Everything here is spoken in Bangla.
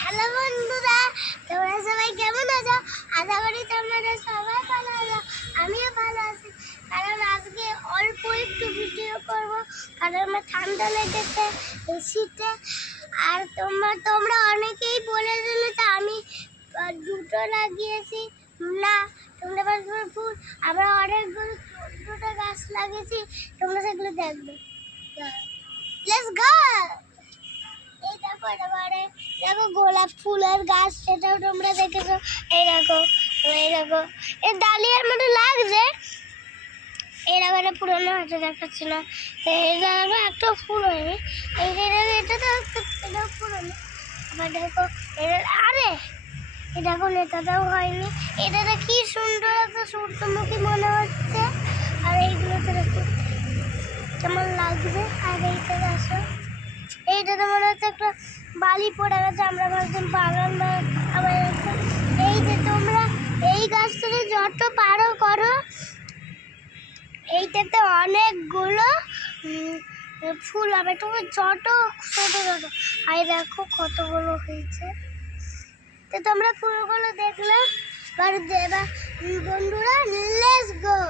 হ্যালো বন্ধুরা, তোমরা সবাই কেমন আছো? আশা করি তোমরা সবাই ভালো আছো। আমিও ভালো আছি, কারণ আজকে অল্প একটু ভিডিও করব, কারণ আমার ঠান্ডা লেগেছে এই শীতে। আর তোমরা অনেকেই বলেছিলে যে আমি দুটো লাগিয়েছি না, তোমরা বলছো ফুল। আমরা অনেকগুলো দুটো গাছ লাগিয়েছি, তোমরা সেগুলো দেখবে। Let's go. এই দেখো, দেখো গোলাপ ফুলের গাছ, সেটাও তোমরা দেখেছো। এই দেখো, এই ডালিয়ার মতো লাগছে। এরকম একটা পুরোনো হাতে দেখাচ্ছি না, এটা একটা ফুল হয়নি। এটা তো এটাও পুরোনো। আবার দেখো আরে এই দেখো নেতাটাও হয়নি। এটাতে কি সুন্দর একটা সূর্যমুখী মনে হচ্ছে। আর এইগুলোতে দেখো কেমন লাগবে। আর এইটা দেখো, এইটাতে মনে হচ্ছে একটা বালি পড়ে গেছে। আমরা ভাবছিলাম বাগান বা আবার এই যে তোমরা এই গাছটাতে যত পারো করো। এইটাতে অনেকগুলো ফুল হবে, তুমি যত ছোট ছোট। আর দেখো কতগুলো হয়েছে। তো তোমরা ফুলগুলো দেখলে বন্ধুরা, লেটস গো।